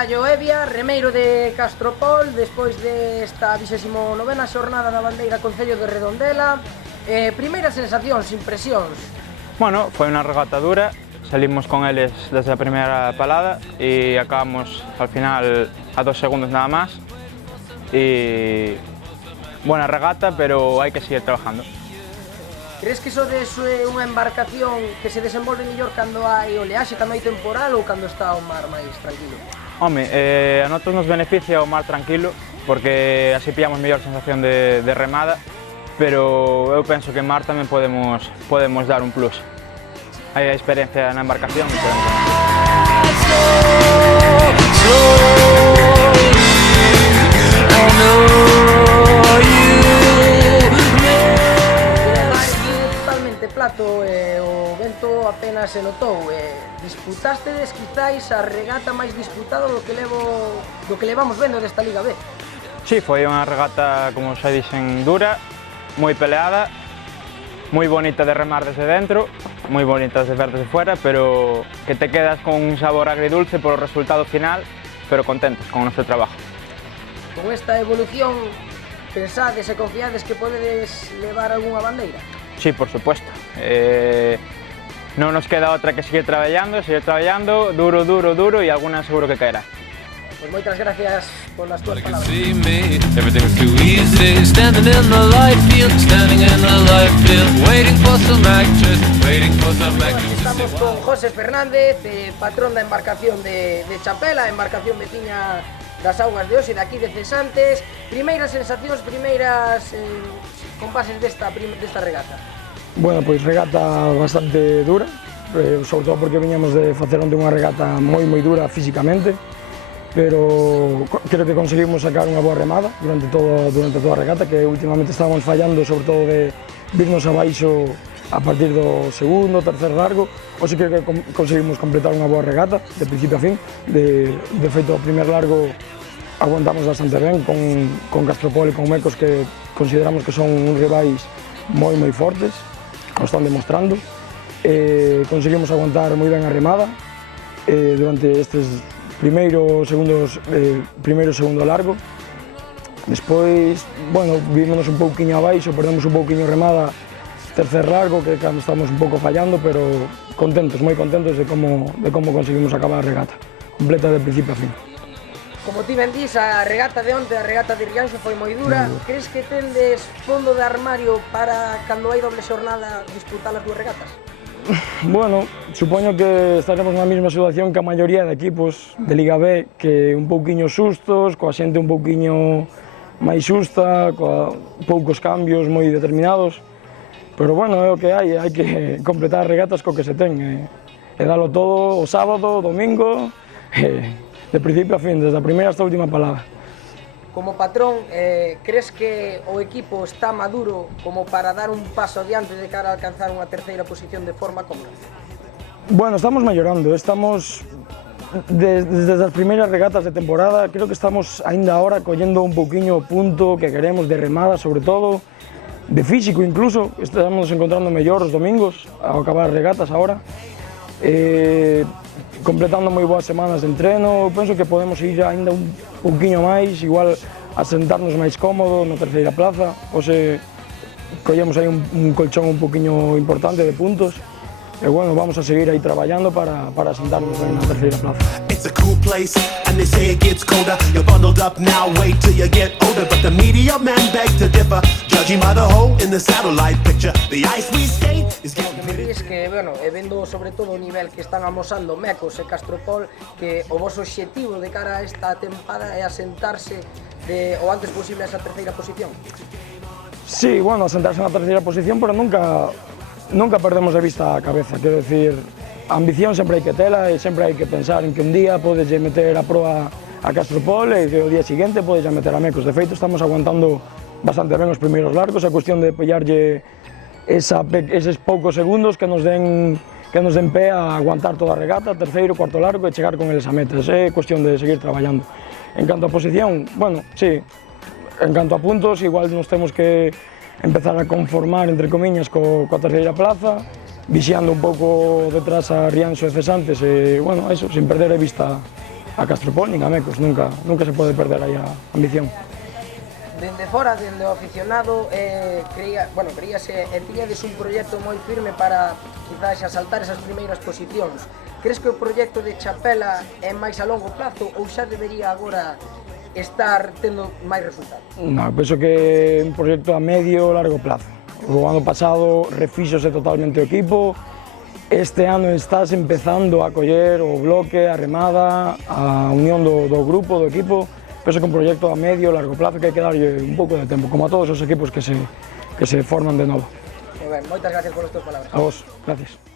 Pelayo Evia, remeiro de Castropol, despois desta 29ª xornada da bandeira Concello de Redondela. Primeiras sensacións, impresións? Bueno, foi unha regata dura, salimos con eles desde a primeira palada e acabamos al final a 2 segundos nada máis. E buena regata, pero hai que seguir trabajando. Crees que iso é unha embarcación que se desenvolve mellor cando hai oleaxe, cando hai temporal ou cando está o mar máis tranquilo? Home, a nosotros nos beneficia o mar tranquilo porque así pillamos mellor sensación de remada, pero eu penso que en mar tamén podemos dar un plus. Hai a experiencia na embarcación. Plato, o vento apenas se notou. Disputastedes quizáis a regata máis disputada do que levamos vendo desta Liga B. Sí, foi unha regata, como xa dixen, dura, moi peleada, moi bonita de remar desde dentro, moi bonita de ver desde fuera, pero que te quedas con un sabor agridulce por o resultado final, pero contentos con o noso trabajo. Con esta evolución, pensades e confiades que podedes levar algunha bandeira? Sí, por supuesto. Non nos queda outra que seguir traballando, duro, duro, duro, e alguna seguro que caerá. Pues moitas gracias polas túas palabras. Estamos con José Fernández, patrón da embarcación de Chapela, embarcación veciña das augas de Oxe, daqui de Cesantes. Primeiras sensacións, primeiras compases desta regata. Bueno, pois regata bastante dura, sobre todo porque viñamos de facer onte unha regata moi dura físicamente, pero creo que conseguimos sacar unha boa remada durante toda a regata, que últimamente estábamos fallando, sobre todo de virnos abaixo a partir do segundo, tercer largo. Hoxe creo que conseguimos completar unha boa regata, de principio a fin. De feito, o primer largo aguantamos bastante ben con Castropol e con Mecos, que consideramos que son uns rivais moi fortes, nos están demostrando. Conseguimos aguantar moi ben a remada durante estes primeiro e segundo largo. Despois, bueno, vímonos un pouquiño abaixo, perdemos un pouquiño remada tercer largo, que cando estamos un pouco fallando, pero contentos, moi contentos de como conseguimos acabar a regata, completa de principio a fin. Como ti ben dís, a regata de onte, a regata de Rianxo foi moi dura. Crees que tendes fondo de armario para, cando hai doble xornada, disputar as dúas regatas? Bueno, supoño que estaremos na mesma situación que a maioría de equipos de Liga B, que un pouquiño sustos, coa xente un pouquiño máis xusta, coa poucos cambios moi determinados. Pero bueno, é o que hai que completar as regatas co que se ten, e dalo todo o sábado, o domingo, de principio a fin, desde a primeira hasta a última palabra. Como patrón, crees que o equipo está maduro como para dar un paso adiante de cara a alcanzar unha terceira posición de forma cómoda? Bueno, estamos mellorando, estamos desde as primeiras regatas de temporada, creo que estamos aínda ahora collendo un pouquiño o punto que queremos de remada, sobre todo, de físico incluso, estamos encontrando mellor os domingos ao acabar as regatas agora. Completando moi boas semanas de entreno, penso que podemos ir aínda un pouquiño máis, igual a sentarnos máis cómodo na terceira plaza. Hoxe collemos aí un colchón un pouquiño importante de puntos, e bueno, vamos a seguir aí traballando para sentarnos aí na terceira plaza. It's a cool place, and they say it gets colder. You're bundled up now, wait till you get older. But the media men beg to differ, judging by the hole in the satellite picture. The ice we skate is getting pretty. Es que, bueno, vendo sobre todo o nivel que están amosando Mecos e Castropol, que o vosso obxectivo de cara a esta tempada é asentarse o antes posible a esa terceira posición. Sí, bueno, asentarse na terceira posición, pero nunca perdemos de vista a cabeza, quero decir, a ambición sempre hai que tela e sempre hai que pensar en que un día podes meter a proa a Castropol e que o día seguinte podes meter a Mecos. De feito, estamos aguantando bastante ben os primeiros largos, é cuestión de pillarlle eses poucos segundos que nos den pé a aguantar toda a regata, terceiro, cuarto largo e chegar con eles a metas. É cuestión de seguir traballando. En canto a posición, bueno, sí, en canto a puntos, igual nos temos que empezar a conformar, entre comiñas, coa terceira plaza, vixiando un pouco detrás a Rianxo e Cesantes, e, bueno, eso, sin perder de vista a Castropol nin a Mecos, nunca se pode perder aí a ambición. Dende fora, dende o aficionado, creíase e tiñades un proxecto moi firme para quizás asaltar esas primeiras posicións. Crees que o proxecto de Chapela é máis a longo plazo ou xa debería agora estar tendo máis resultados? Non, penso que é un proxecto a medio e largo plazo. O ano pasado refíxose totalmente o equipo, este ano estás empezando a coller o bloque, a remada, a unión do grupo, do equipo. Penso que é un proxecto a medio e largo plazo que hai que darlle un pouco de tempo, como a todos os equipos que se forman de novo. Moi ben, moitas gracias polas túas palabras. A vos, gracias.